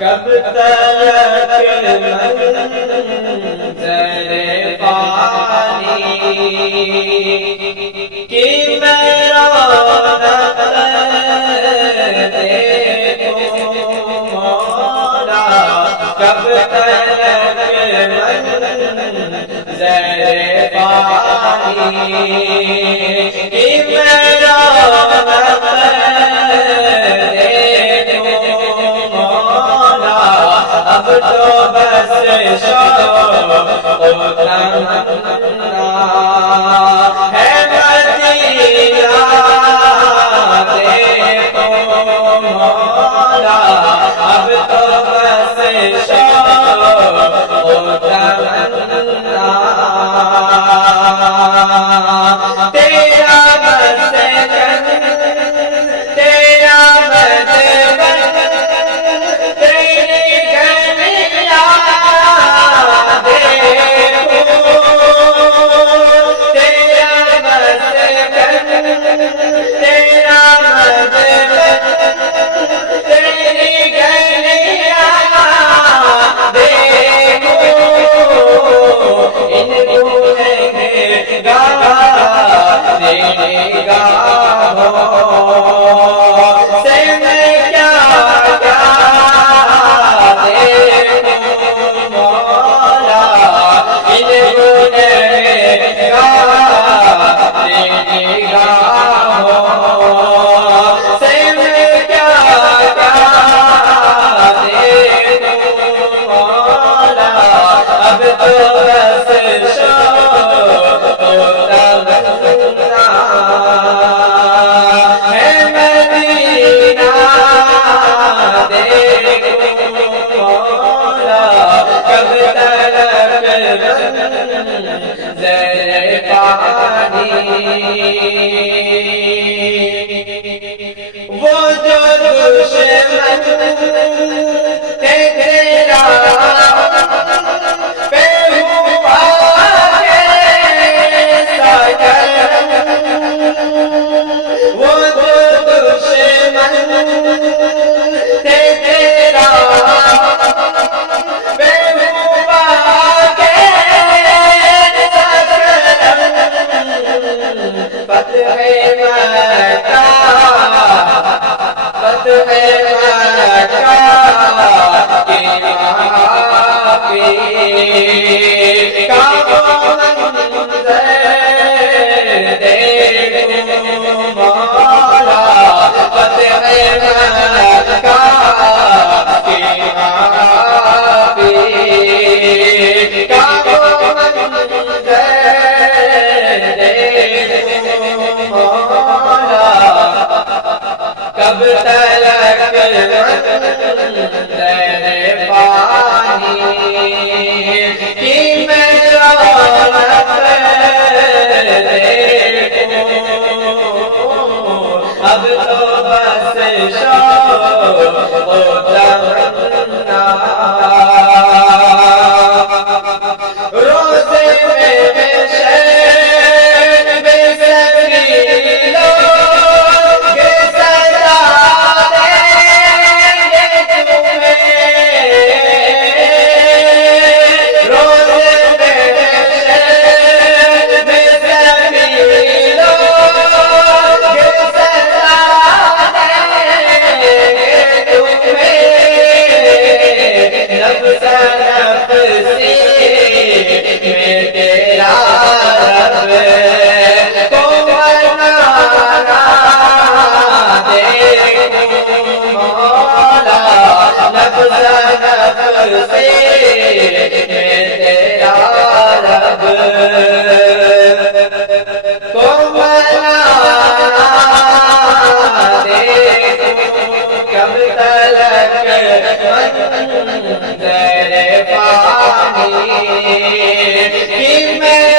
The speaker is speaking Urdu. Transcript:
کب تلک منظر فانی کی میرا دیکھو مولا، کب تلک منظر فانی کی میرا اب تو بس شوق و تمنا ہے مدینہ دیکھو مولا، اب تو بس شوق و تمنا تیرا مسکن تیرا مدبر وہ جو دشمن تھے تیرا پہ ہوا کیسا کرم، وہ جو دشمن تھے تیرا پہ ہوا کیسا کرم، فتح مکہ فتح مکہ کے معافی کا منظر دیکھو مولا، فتح مکہ کے معافی کا منظر دیکھو مولا، کب تلک منظر فانی کی میرا دیکھو، اب تو بس شوق و تمنا روزے میں شہر بے صبری لوگ سزا دیں گے تمہیں، روزے میں شہر بے صبری لوگ سزا دیں گے تمہیں، نفس نفسی میں تیرا رب کو منانا دیکھو مولا، نفس نفسی میں تیرا رب کو منانا دیکھو، کب تلک منظر فانی کی میں